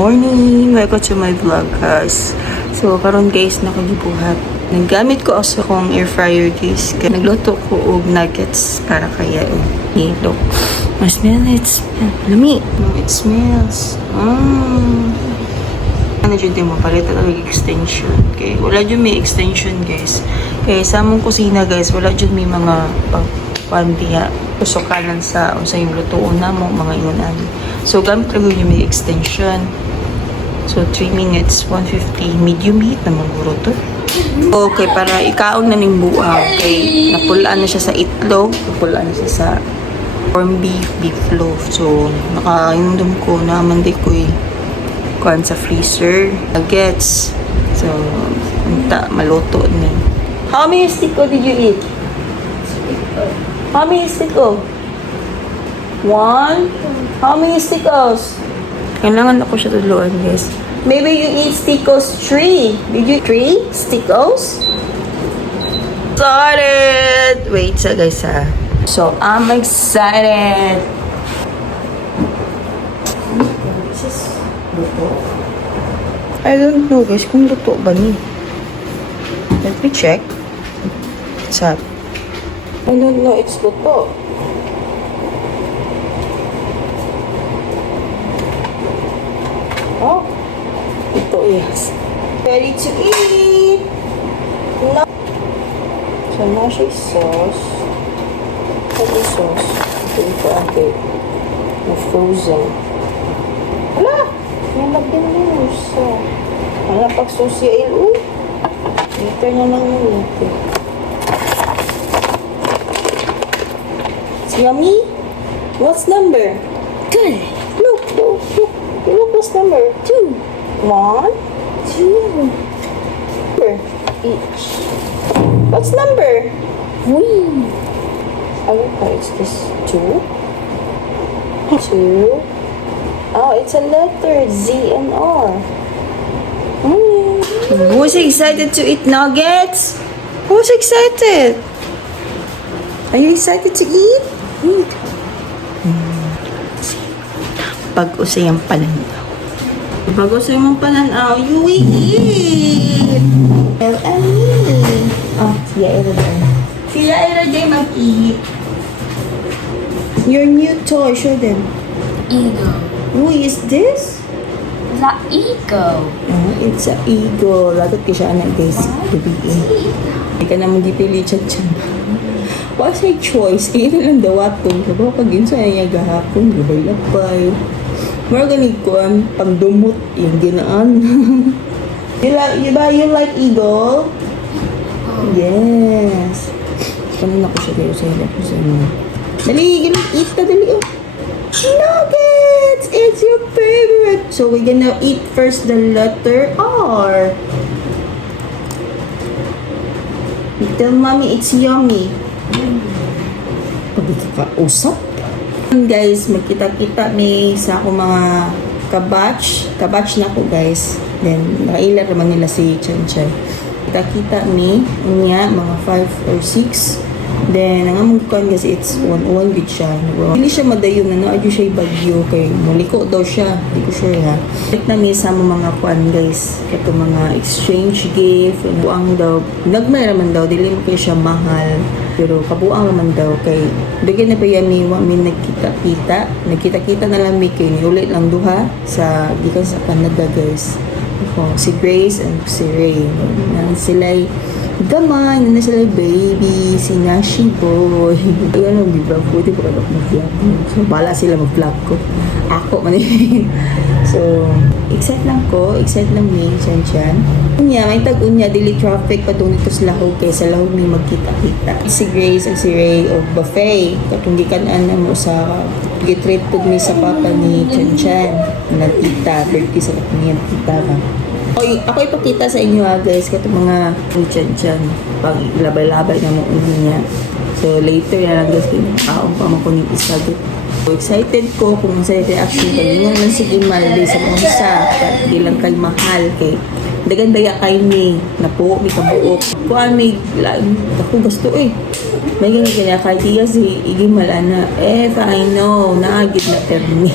morning! Welcome to my vlog, guys. So, karon guys, nakagibuhat. Naggamit ko also kong air fryer, guys. Nagluto ko og nuggets para kaya look. Smell it. Lami. It smells. Ano dyan din mo? Palit talaga extension. Okay? Wala dyan may extension, guys. Kaya sa among kusina, guys, wala dyan may mga pandiya. Kusukanan sa yung lutoon na mo, mga inunan. So, gamit talaga yung may extension. So, 3 minutes, 150. Medium heat na maguro to. Okay, para ikaon na ning buhaw. Okay, napulaan na siya sa itlog. Napulaan na siya sa corned beef, beef loaf. So, nakaindom ko na manday ko kuhan sa freezer. Nuggets. So, maluto ni. How many sticko did you eat? How many sticko? 1? How many stickos? Kailangan ako siya tuluan, guys. Maybe you eat stickos 3. Did you 3 stickos? Excited! Wait, guys, So, I'm excited. This is luto? I don't know, guys, kung luto ba ni. Let me check. What's up? I don't know, it's luto. Oh, ito is ready to eat. No. So now she's sauce. Ito sauce. Ito ate. Frozen. Wala. May lagyan din so. Wala pag sauce ya il. Liter na lang yung liter. It's yummy. What's number? Good. Look. Look, what's number? 2. 1, 2. Number each. What's number? Wee. Okay, it's this 2. 2. Oh, it's a letter Z and R. Who's excited to eat nuggets? Who's excited? Are you excited to eat? Eat. Pag-usay ang pananaw. Pag-usay mong pananaw, you will eat! L-A-E. Oh, siya ira dyan. Siya ira dyan mag-eat. Your new toy, show them. Eagle. Who is this? The eagle. Oh, it's a eagle. Lagot ka siya anak guys. Gabiin. Hindi ka naman gipili chan. What's your choice? Ito lang dawatong. Sabaw pag yun sa niya gahapon. Gabay-labay. Mara ganit ko ang pagdumot yung ginaan. you like eagle? Yes. Kanina ko siya kayo sa hilap ko sa inyo. Dali, eat na dali. Nuggets! It's your favorite. So we're gonna eat first the letter R. Tell mommy it's yummy. Pagkakausap. Guys, magkita-kita may sa ako mga kabatch na ko guys. Then nakailar naman nila si Chanchay. Kita-kita mi niya mga 5 or 6. Then ang among kuan kasi it's one good siya. Hindi siya madayon na adyo siya bagyo kay muliko daw siya. Hindi ko sure ha. Ito na mi sa mga kuan guys. Ito mga exchange gift. Buang daw. Nagmay naman daw dili mo kay siya mahal. Pero kabuang naman daw kay daghan na pa yan ni wa mi nagkita-kita na lang mi kay ulit lang duha sa gikan sa Canada guys. Ako si Grace and si Ray. Na sila gamay na sila baby si Nashi boy. Ayun ang bibang puti ko kada mag-vlog. So bala sila mag-vlog ko. Ako man So excited lang mi chan. Unya may tag-unya dili traffic patung dito sa Lahog kay sa Lahog may magkita-kita. Si Grace and si Ray of buffet katong gikanan na mo sa gitreat pud mi sa papa ni Chan na tita birthday sa niya tita ba. Ako ipakita sa inyo guys katong mga Chan pag labay-labay na mo niya. So later yan guys kaon pa mo kuning isagot. So excited ko kung sa reaction ko niya lang sige malay sa unsa di lang kay mahal kay dagan daya kay ni napo mi kabuok ko ami ako gusto may ganyan kaya kay tiya si igi malana if I know naagid na terni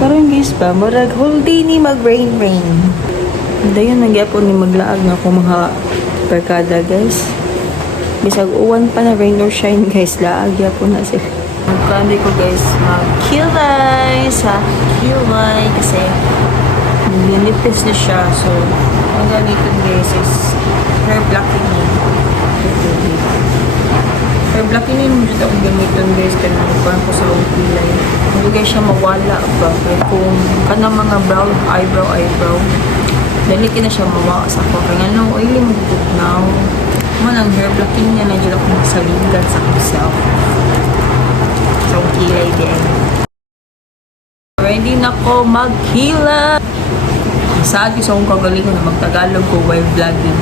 Parang guys ba, murag whole day ni mag-rain. Dayon nagyapon ni maglaag nga ako mga barkada guys. Bisag uwan pa na rain or shine guys, laag yapon na sila. Magkandi ko guys mag-kilay sa kilay kasi nilipis na siya. So, ang gamitin guys is hair blocking. Hair blocking yun dito ang gamitin guys kaya nagkuhan ko sa kilay. Hindi guys siya mawala ba? Kaya kung kanang mga brown eyebrow dali na siya mawa sa ako. Kaya ano, oily mag-book now. Manang hair blocking niya na dyan ako magsaligan sa myself. So, kilay din. Ready na ko maghila. Sabi sa akong kagalingan na magtagalog ko while vlogging.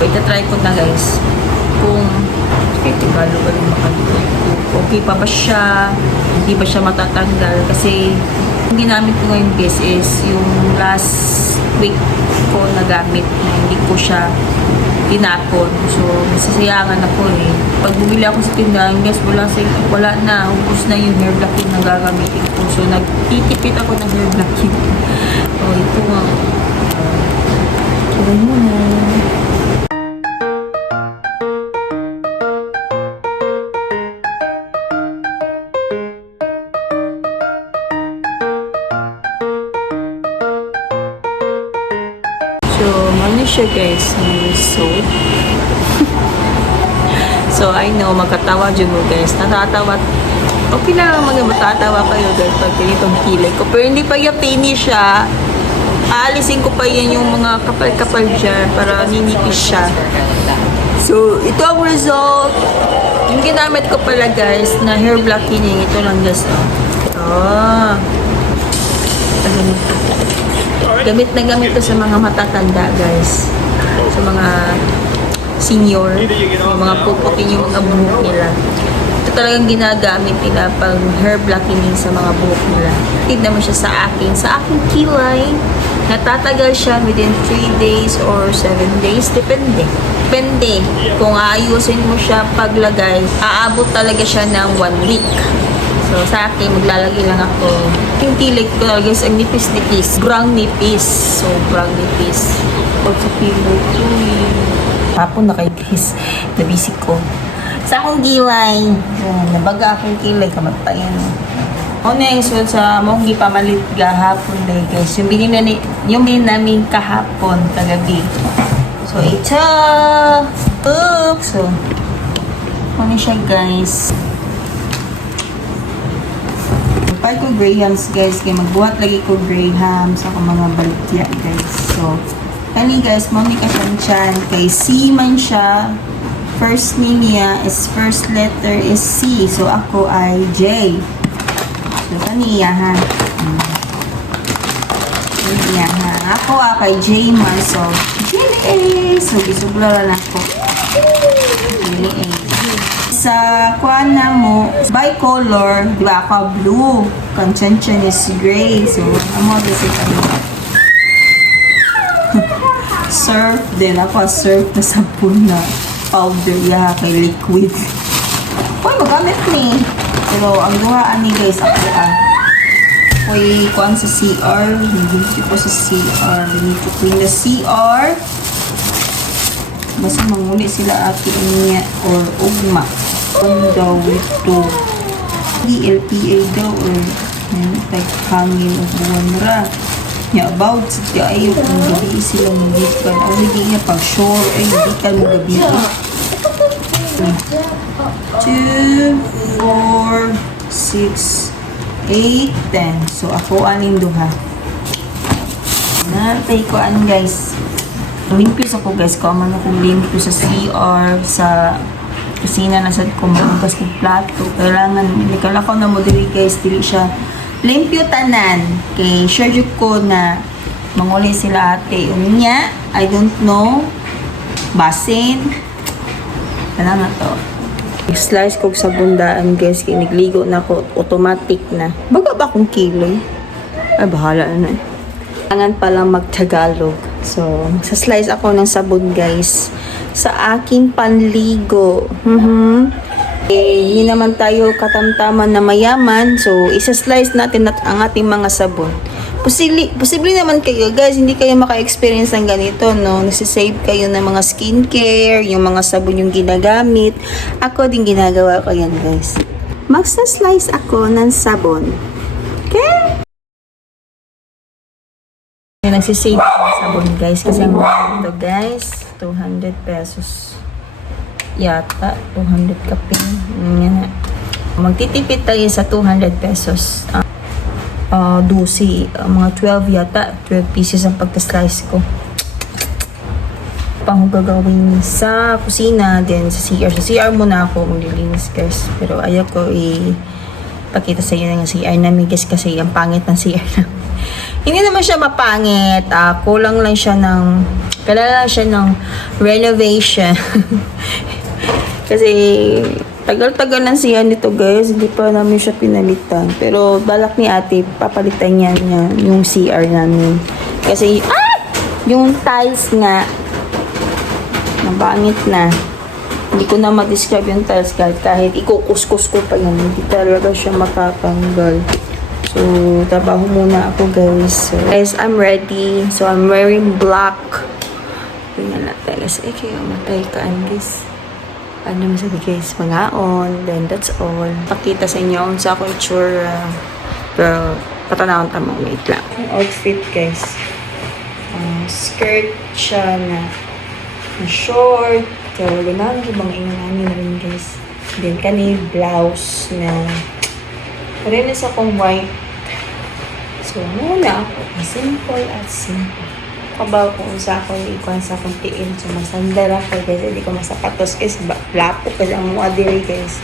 So, try ko na guys. Kung Tagalog ba rin makalimutan. Okay pa ba siya? Hindi ba siya matatanggal? Kasi yung ginamit ko ngayon guys is yung last week ko nagamit na hindi ko siya tinapon. So, nasasayangan ako eh. Pag bumili ako sa tindahan, guys, wala na. Ubus na yung hair blocking na gagamitin ko. So, nagtitipid ako ng hair blocking. So, ito nga. Tuloy mo na. So, ano siya guys, may soap. So, I know, magkatawa dyan mo guys. Natatawa. Okay lang matatawa kayo guys pag ganitong kilay ko. Pero hindi pa yung finish siya. Aalisin ko pa yan yung mga kapal-kapal dyan para ninipis siya. So, ito ang result. Yung ginamit ko pala guys na hair blocking ito lang guys. Gamit na gamit to sa mga matatanda guys, sa mga senior, yung mga puputin yung mga buhok nila. Ito talagang ginagamit nila pang hair blocking sa mga buhok nila. Tignan mo siya sa aking kilay. Natatagal siya within 3 days or 7 days, depende kung aayusin mo siya paglagay, aabot talaga siya ng 1 week. So, sa akin, maglalagay lang ako. Yung kilay ko talaga guys, ang nipis-nipis. Sobrang nipis. Sobrang nipis. Pag sa pillow ko hapon na kayo guys. Nabisik ko. Sa akong kilay. Nabaga akong kilay. Kamagpayan. Ako na yung suot sa mong gipamalit gahapon dahil guys. Yung binili namin kahapon, kagabi. So, ito. Oops. So, ano siya guys. Pag ko grahams guys, kaya magbuhat lagi ko grahams sa mga baligya guys. So, kani guys, mami kasanchan kay C man siya. First name niya is first letter is C. So, ako ay J. So, kaniya ha. Kaniya ha. Ako kay J man. So, J-A. So, bisugla lang ako. J-A. Sa kuana mo, bicolor, di ba ako blue. Kanchan is gray. So, amo kasi kami. Surf din. Ako surf na sabon na powder ya kay liquid. Uy, magamit ni. Pero, ang duhaan ni guys, ako uy, kuan sa CR. Hindi ko sa CR. Hindi ko in the CR. Basta manguli sila ate niya or ugma. Ano daw ito? LPA daw or like hangin o buwan ra. Ya, about sa kayo kung gabi sila magikan. O hindi nga pag shore ay hindi ka mo gabi. 2, 4, 6, 8, 10. So ako anin duha. Natay ko an guys. Limpyo sa ko guys. Common akong limpyo sa CR, sa kusina na sad ko magugas ng plato. Kailangan, nikala ko na mo dili guys, dili siya limpyo tanan. Kay sure ko na manguli sila ate. Unya, I don't know. Basin. Kailangan to. Slice ko sa bundaan guys. Kaya nagligo na ako. Automatic na. Baga ba akong kiloy? Ay, bahala na eh. Kailangan palang mag-Tagalog. So, sa-slice ako ng sabon guys sa aking panligo. Hindi naman tayo katamtaman na mayaman, so isa-slice natin ang ating mga sabon. Posible naman kayo guys, hindi kayo maka-experience ng ganito, no? Nasisave kayo ng mga skincare, yung mga sabon yung ginagamit. Ako din ginagawa ko yan guys. Magsa-slice ako ng sabon. Okay? Nagsisave ako ng sabon guys, kasi ang mahal ito guys, 200 pesos. Yata, 200 kapin. Yan. Magtitipid tayo sa 200 pesos. 12, mga 12 yata, 12 pieces ang pagka-slice ko. Pang gagawin sa kusina, then sa CR. Sa CR muna ako maglilinis guys. Pero ayaw ko ipakita sa inyo ng CR namin guys, kasi ang pangit ng CR namin. Hindi naman siya mapangit. Kulang lang siya ng, kailangan lang siya ng renovation. Kasi tagal-tagal na siya nito guys, hindi pa namin siya pinalitan. Pero balak ni ate, papalitan niya yung CR namin. Kasi yung tiles nga, nabangit na. Hindi ko na ma-describe yung tiles kahit ikukuskus ko pa yan. Hindi talaga siya matatanggal. So, trabaho muna ako guys. So, guys, I'm ready. So, I'm wearing black. Tingnan natin. Kasi kayo matay kaan guys. Ano masabi guys, mangaon, then that's all. Pakita sa inyo kung sa ako itsura. Pero, patanawang tamang wait lang. Yung outfit guys. Skirt siya na short. So, ganahan ko bang inanani na rin guys. Then, kani blouse na parenas akong white. So, muna ako. Simple at simple. Kabaw kung sa ako ikuan sa akong tiin. So, masandar ako guys. Hindi ko masapatos guys. Lapo kasi ang mga diri guys.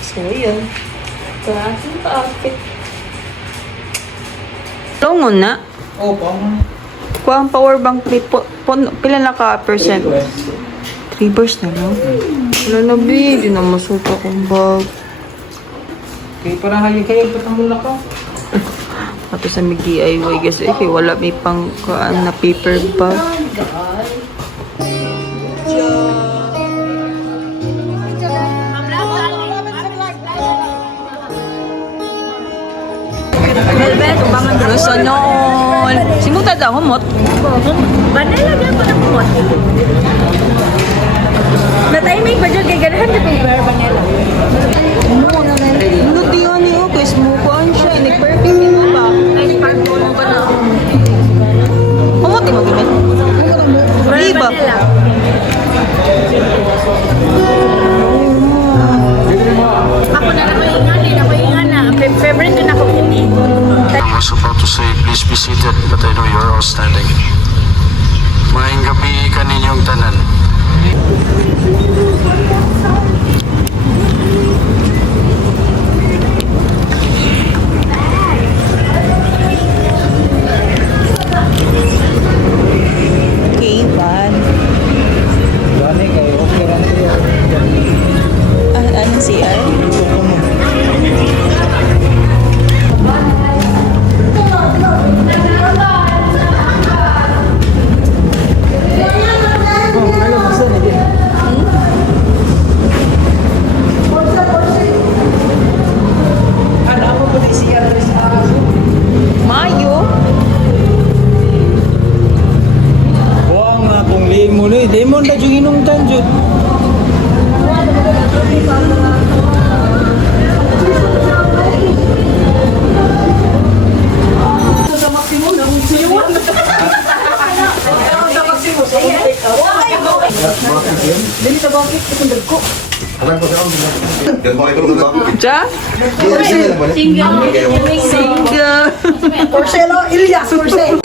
So, yun. Ito ang aking pa-outfit. Tungon na. Oo, pang Kuha ang power bank plate po. Pila na ka percent? 3 bars na lang. Wala na bi. Di na masuta kong bag. kaya parang kayo patambula ka. Ato sa may DIY guys. Kaya wala may pang na paper bag. Velvet, ubangan dito. Gusto noon. Simuta daw, humot. Banala na po na po. Na-timing pa dyan kay ganahan na kung banala. Nuti yun ni Uke. Smukuan siya. Nag-perfect ni mo ba? Ay, pag-pull mo ba na? Humot mo gimit. Di ba? Ako na naman na. Favorite ko na ako hindi. I was about to say, please be seated, but I know you're all standing. Maayong gabi kaninyong tanan. Okay, ban. Gani kayo, okay lang kayo. Ano CR? Mayo? Buang nga kung lemon eh. Lemon na yung inungtan dyan. Ja? Single. Porcelo, Ilyas, Porcelo.